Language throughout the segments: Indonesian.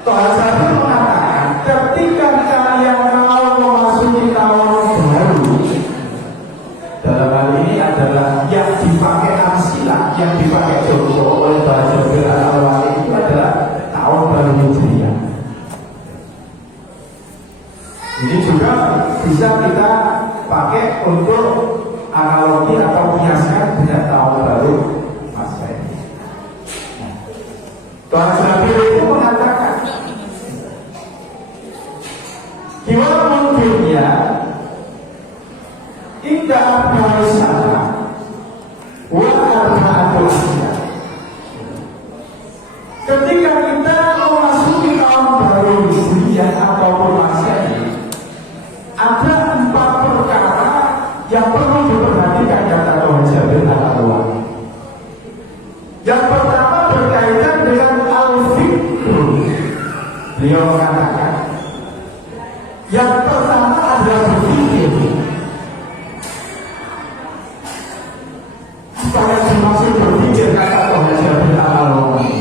Tuhan saya mengatakan ketika kalian mau memasuki tahun baru, dalam hal ini adalah yang dipakai Asila, yang dipakai Joko oleh Bapak Joko Al-Wali itu adalah tahun baru Hijriah. Ini juga bisa kita pakai untuk analogi atau kiaskan dengan tahun baru Masehi. Tuhan Nabi itu mengatakan, gimana mungkinnya indah ada sana warna Asia. Ketika kita memasuki tahun baru Hijriah ataupun Masehi, ada 4 perkara yang perlu diperhatikan, kata Tuhan Jabir Al-Awwali. Yang pertama berkaitan dengan al-fikr. Beliau mengatakan yang pertama adalah berpikir. Apa yang dimaksud berpikir, kata Tuhan Jabir Al-Awwali?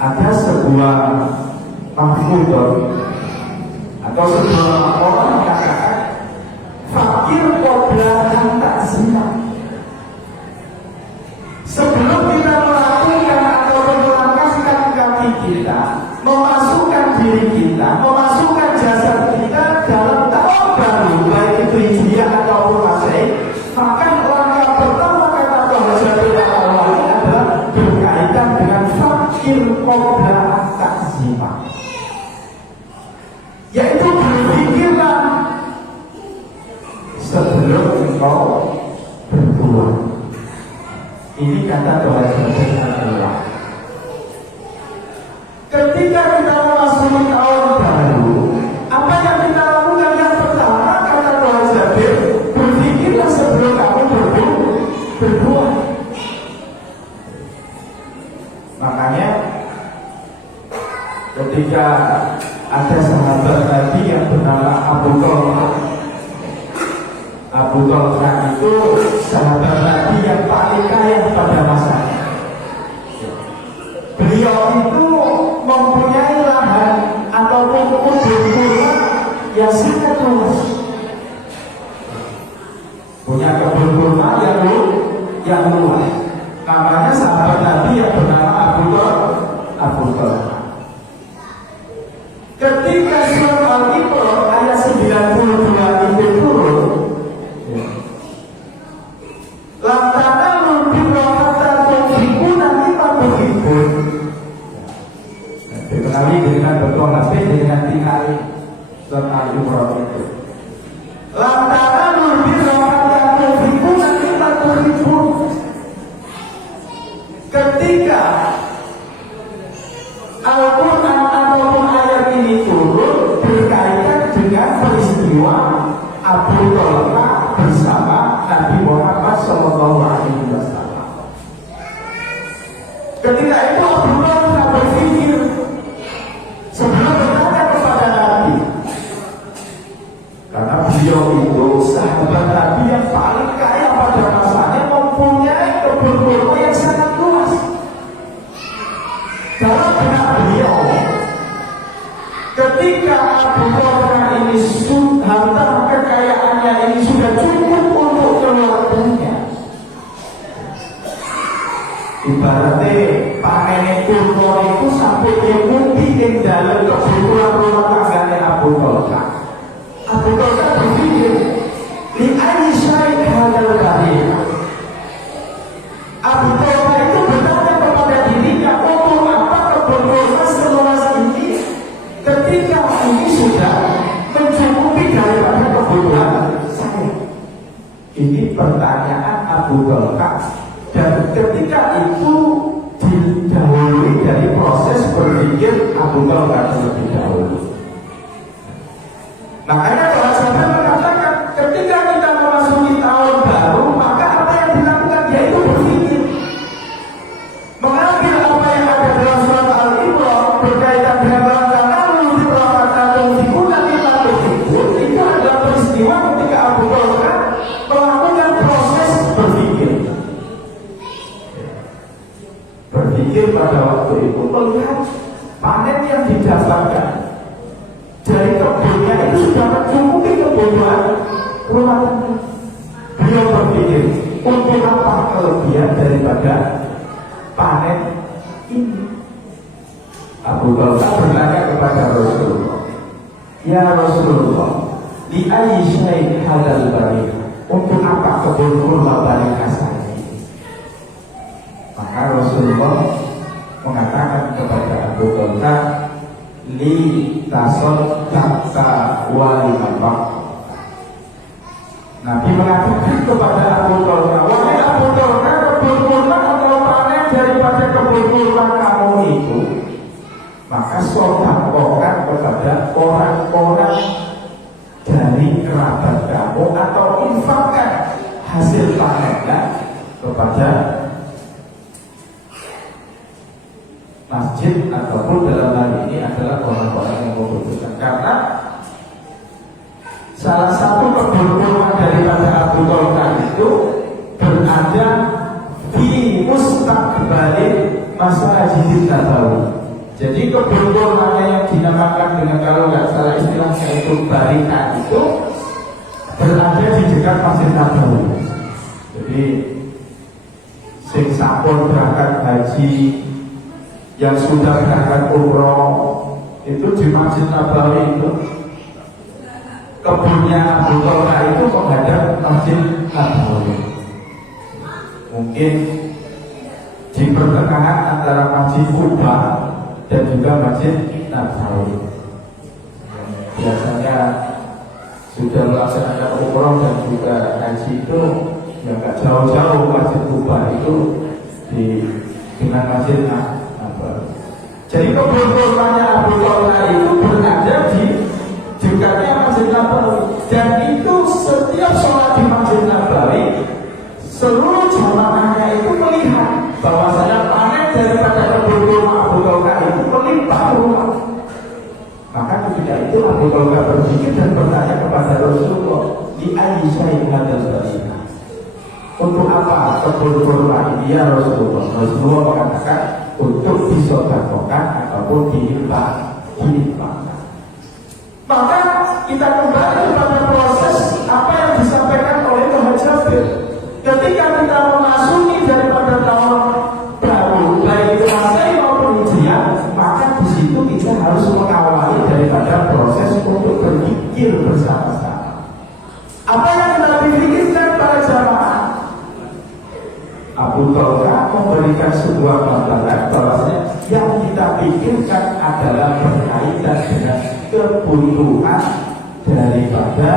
Ada sebuah mahfudzah atau sebuah orang mengatakan fakir qabla an ta'zina. Sebelum kita melakukan atau melangkahkan kaki kita, memasukkan diri kita, memasukkan jasad kita dalam tahun baru, baik itu Hijriah ataupun Masehi, maka langkah pertama, kata Tuhan Jabir Al-Awwali, adalah berkaitan dengan fakir qabla an ta'zina, yaitu berpikirlah sebelum engkau berbuat. Ini kata Tuhan Jabir Al-Awwali. Ketika kita memasuki tahun baru, apa yang kita lakukan? Yang pertama, kata Tuhan Jabir, berpikirlah sebelum kamu berbuat. Makanya ketika ada sahabat Nabi yang bernama Abu Talha. Abu Talha itu sahabat Nabi yang paling kaya pada masanya. Beliau itu mempunyai lahan ataupun kebun kurma yang sangat luas. Punya kebun kurma yang luas. Namanya sahabat Nabi yang bernama Abu Talha. Ketika surat Al-Iqra ayat 92 itu turun, lantaran birra hatta tunfiquna mimma tuhibbun. Dikenali dengan betul nabi dengan tinggal surat Al-Iqra itu. Lantaran birra hatta tunfiquna mimma tuhibbun. Ketika Al-Quran ataupun ayat ini turun berkaitan dengan peristiwa Abu Talha bersama Nabi Muhammad SAW. Ketika itu Abu Talha berpikir sebelum bertanya kepada Nabi, karena beliau itu sahabat Nabi yang paling kaya pada masanya, mempunyai kebun kurma yang sangat luas. Dalam benak beliau, ketika Abu Talha ini harta kekayaannya ini sudah cukup untuk keluarganya, ibaratnya panen kurma itu sampai dimuti yang dalam kebutuhan rumah tangganya Abu Talha. Abu Talha berpikir, li aisyai hadal karir. Abu Talha itu bertanya kepada dirinya, untuk apa kebun kurma seluas ini ketika ini sudah mencukupi daripada kebutuhan saya? Ini pertanyaan Abu Talha, dan ketika itu didahului dari proses berpikir Abu Talha terlebih dahulu. Makanya kalau saya mengatakan ketika kita memasuki tahun baru, maka apa yang dilakukan? Yaitu berpikir, mengambil apa yang ada dalam surat Al-Iqra berkaitan dengan rancangan itu adalah peristiwa ketika Abu Talha melakukan proses berpikir. berpikir pada waktu itu melihat panen yang didapatkan dari kebunnya itu sudah mencukupi kebutuhan rumah tangga. Beliau berpikir, untuk apa kelebihan daripada panen ini? Abu Talha bertanya kepada Rasulullah, ya Rasulullah, di ayyi syai'in hadzal bari, untuk apa kebun kurma Bani Hasan ini? Maka Rasulullah mengatakan kepada Abu Talha, li tasod taksa wali apa? Nabi mengatakan kepada Abu Talha, wahai Abu Talha, kebun kurma atau panen daripada kebun kurma kamu itu, maka sodakokan kepada orang-orang dari kerabat kamu atau infakkan hasil panennya kepada masjid ataupun dalam hal ini adalah orang-orang yang membutuhkan. Karena salah satu kebun kurma daripada Abu Talha itu berada di mustaqbali Masjidin Nabawi. Jadi kebun kurma yang dinamakan dengan, kalau nggak salah istilahnya itu barika, itu berada di dekat Masjid Nabawi. Jadi sing sampun berangkat haji, yang sudah berangkat umroh itu di Masjid Nabawi itu, kebunnya Abu Talha itu menghadap Masjid Nabawi. Mungkin di pertengahan antara Masjid Kuba dan juga Masjid Nabawi. Biasanya sudah melaksanakan umroh dan juga haji itu ya nggak jauh-jauh Masjid Kuba itu dengan Masjid Nabawi. Jadi kebun kurmanya Abu Talha itu berada di dekatnya Masjid Nabawi, dan itu setiap sholat di Masjid Nabawi seluruh jamaahnya itu melihat bahwasanya panen daripada kebun kurma Abu Talha itu melimpah rumah. Maka ketika itu Abu Talha berpikir dan bertanya kepada Rasulullah, di ayyi syai'in hadzal bari, untuk apa kebun kurma ini ya Rasulullah? Rasulullah mengatakan untuk disedekahkan ataupun dilimpahkan. Maka kita kembali kepada proses apa yang disampaikan oleh Tuhan Jabir. Ketika kita memasuki daripada tahun baru, baik itu Masehi maupun Hijriah, maka di situ kita harus mengawali daripada proses untuk berpikir bersama-sama. Apa yang kita pikirkan para jamaah? Abu Talha memberikan sebuah gambaran bahwasanya yang kita pikirkan adalah berkaitan dengan kebutuhan daripada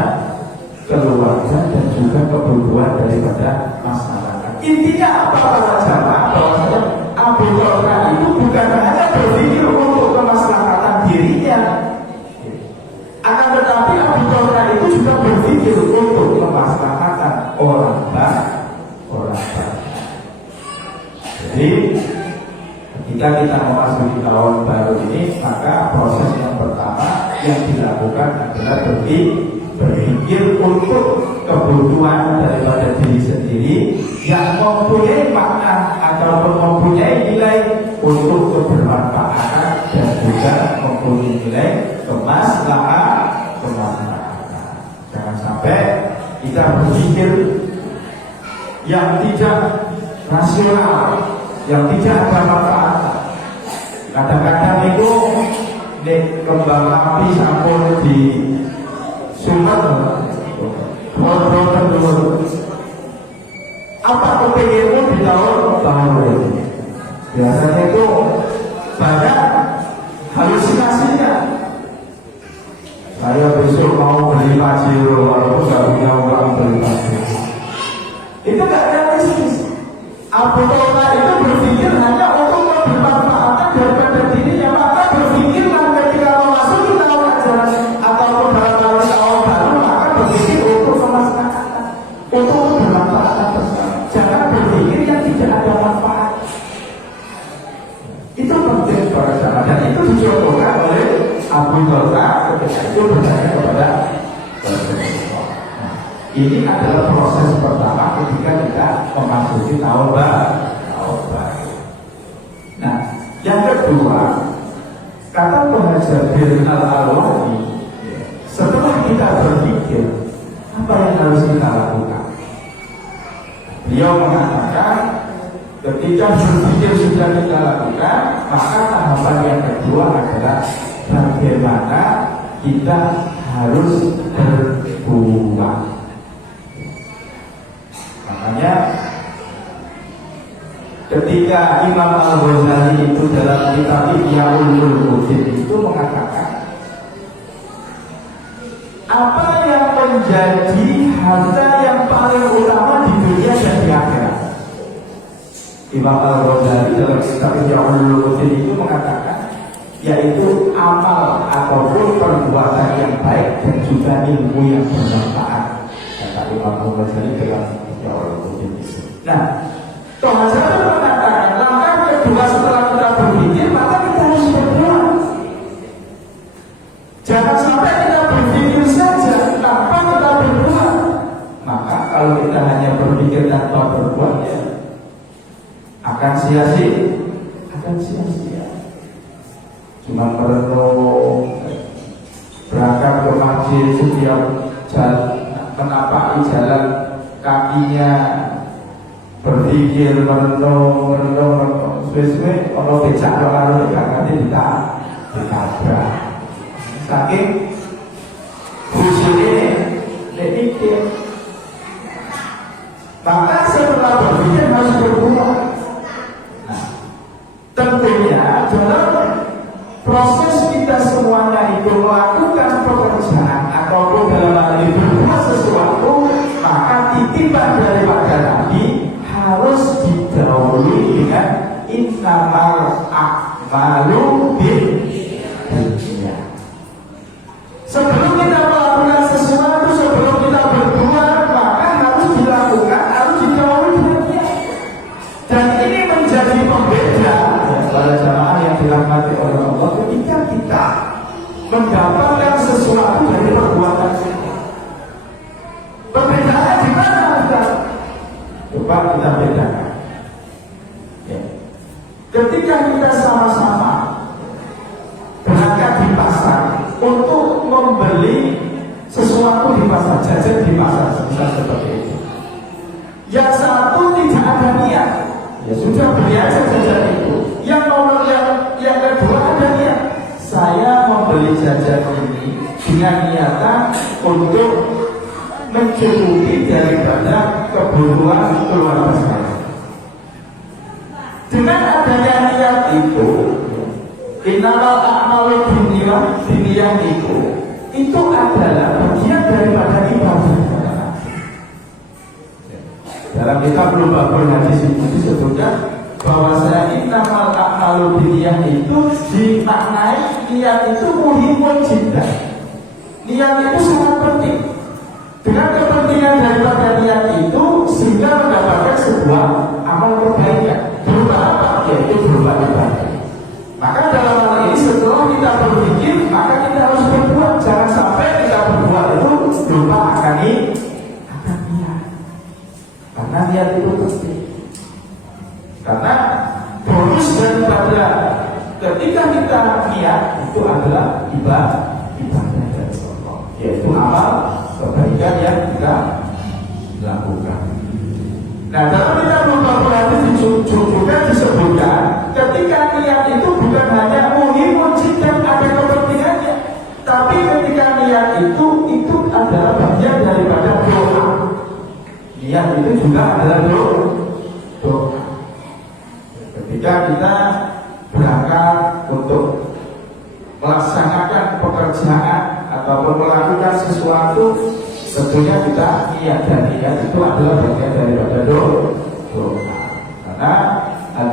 keluarga dan juga kebutuhan daripada masyarakat. Intinya apa para jamaah? Bahwasanya Abu Talha itu bukan hanya berpikir untuk kemaslahatan dirinya, akan tetapi Abu Talha itu juga berpikir untuk kemaslahatan orang banyak. Jadi ketika kita memasuki tahun baru ini, maka proses yang pertama yang dilakukan adalah berpikir untuk kebutuhan daripada diri sendiri yang mempunyai makna ataupun mempunyai nilai untuk kebermanfaatan dan juga mempunyai nilai kemaslahatan. Jangan sampai kita berpikir yang tidak rasional, yang tidak ada manfaat. Kadang-kadang itu kembang api sampun di sumber dulu. Apa kepinginmu di tahun baru ini? Biasanya itu banyak halusinasinya. Saya besok mau beli Pajero, walaupun nggak punya uang beli Pajero. Itu nggak realistis. Abu Talha itu berpikir hanya untuk bermanfaatan daripada dirinya, maka berpikirlah ketika memasuki tahun ajaran ataupun dalam tahun baru, maka berpikir untuk kemaslahatan, untuk bermanfaatan bersama. Jangan berpikir yang tidak ada manfaat. Itu penting para jamaah, dan itu dicontohkan oleh Abu Talha ketika itu bertanya kepada Rasulullah. Ini adalah proses pertama ketika kita memasuki tahun baru. Yang kedua, kata Muhammad bin Al-Alwani, setelah kita berpikir apa yang harus kita lakukan, beliau mengatakan ketika berpikir sudah kita lakukan, maka tahapan yang kedua adalah bagaimana kita harus berbuat. Makanya ketika Imam Al-Ghazali itu dalam kitab Ihya Ulumuddin itu mengatakan apa yang menjadi harta yang paling utama di dunia dan di akhirat. Imam Al-Ghazali dalam kitab Ihya Ulumuddin itu mengatakan yaitu amal ataupun perbuatan yang baik dan juga ilmu yang bermanfaat, kata Imam Al-Ghazali dalam Ihya Ulumuddin itu. Nah, Tuhan mengatakan langkah kedua setelah kita berpikir, maka kita harus berbuat. Jangan sampai kita berpikir saja tanpa kita berbuat. Maka kalau kita hanya berpikir tanpa berbuat, ya akan sia-sia. Cuma merenung, berangkat ke masjid setiap jalan, menapaki jalan kakinya, berpikir merenung, suwe-suwe kalau becak kalau nanti ditabrak. Saking khusyuknya mikir. Maka setelah berpikir harus berbuat. Nah, tentunya dalam proses kita semuanya itu melakukan pekerjaan ataupun dalam hal ini berbuat sesuatu, maka titipan daripada Nabi harus didahului dengan innamal a'malu binniyat. Sebelum kita melakukan sesuatu, sebelum kita berbuat, maka harus dilakukan, harus didahului dengan niat. Dan ini menjadi pembeda pada jamaah yang dirahmati oleh Allah ketika kita mendapatkan sesuatu dari perbuatan kita. Perbedaannya di mana? Coba kita bedakan. Ya. Ketika kita sama-sama berangkat di pasar untuk membeli sesuatu di pasar, jajan di pasar, seperti itu. Yang satu tidak ada niat, ya sudah beli aja jajan itu. Yang nomor yang kedua ada niat. Saya membeli jajan ini dengan niatan untuk mencukupi daripada kebutuhan keluarga saya. Dengan adanya niat itu, innamal a'malu binniyat itu adalah bagian daripada ibadah. Dalam kitab Lubabul Hadis itu disebutkan bahwasanya innamal a'malu binniyat itu dimaknai niat itu muhimun jiddan. Niat itu sangat penting. Dengan kepentingan daripada niat itu sehingga mendapatkan sebuah amal kebaikan. Berupa apa? Yaitu berupa ibadah. Maka dalam hal ini setelah kita berpikir, maka kita harus berbuat. Jangan sampai kita berbuat itu lupa akan niat. Karena niat itu penting. Karena bonus daripada ketika kita niat itu adalah ibadah dari Allah, yaitu amal kebaikan yang kita lakukan. Nah, dalam kitab Lubabul Hadis juga disebutkan ketika niat itu bukan hanya muhimun jiddan ada kepentingannya, tapi ketika niat itu adalah bagian daripada doa. Niat itu juga adalah doa. Ketika kita berangkat untuk melaksanakan pekerjaan ataupun melakukan sesuatu, tentunya kita niat, dan niat itu adalah bagian daripada doa. Karena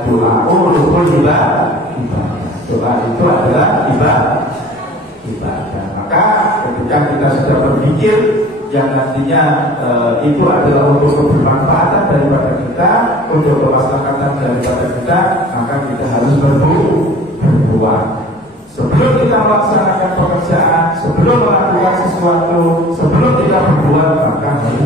doa ruhul ibadah. Doa itu adalah ibadah. Maka ketika kita sudah berpikir yang nantinya itu adalah untuk kebermanfaatan daripada kita, untuk kemaslahatan daripada kita, maka kita harus berbuat. Sebelum kita melaksanakan pekerjaan, sebelum melakukan sesuatu, sebelum kita berbuat, maka harus